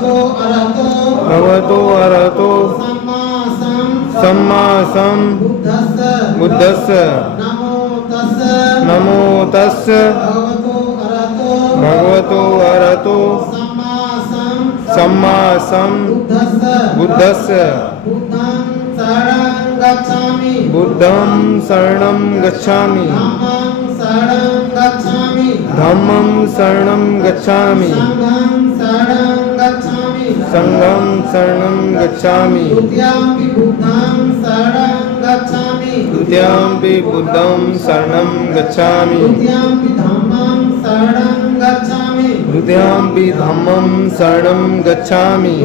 भगवतो अरहतो सम्मा बुद्धस्य नमो तस्य भगवतो अरहतो सम्मा बुद्धस्य बुद्धं शरणं गच्छामि धम्मं शरणं गच्छामि संघं शरणं गच्छामि द्वितीयंपि बुद्धं शरणं गच्छामि द्वितीयंपि धम्मं शरणं गच्छामि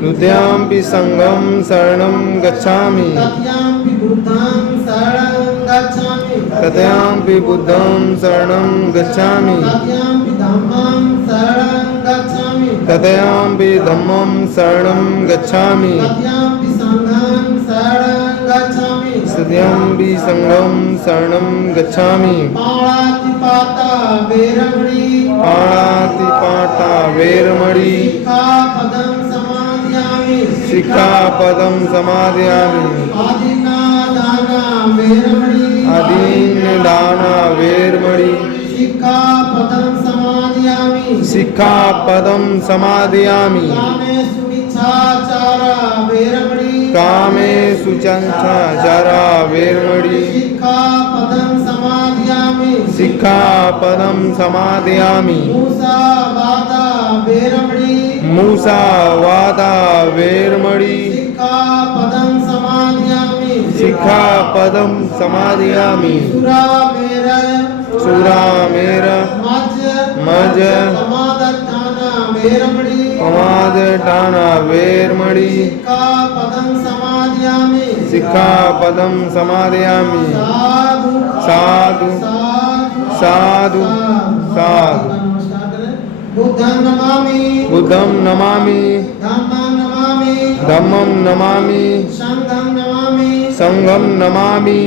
द्वितीयंपि संघं शरणं गच्छामि तृतीयंपि बुद्धं शरणं गच्छामि तृतीयंपि धम्मं शरणं गच्छामि तृतीयंपि संघं शरणं गच्छामि पाणातिपाता वेरमणि सिक्खापदं समादयामि आदीनदाना वेरमणि सिक्खापदं समादयामि कामेषु मिथ्याचारा वेरमणि सिक्खापदं समादयामि मूसावादा वेरमणि सिक्खापदं समादयामि सुरामेर मज प्रमादटाना वेरमणि सिक्खापदं समादयामि साधु साधु साधु बुद्धं नमामि धम्मं नमामि संघं नमामि।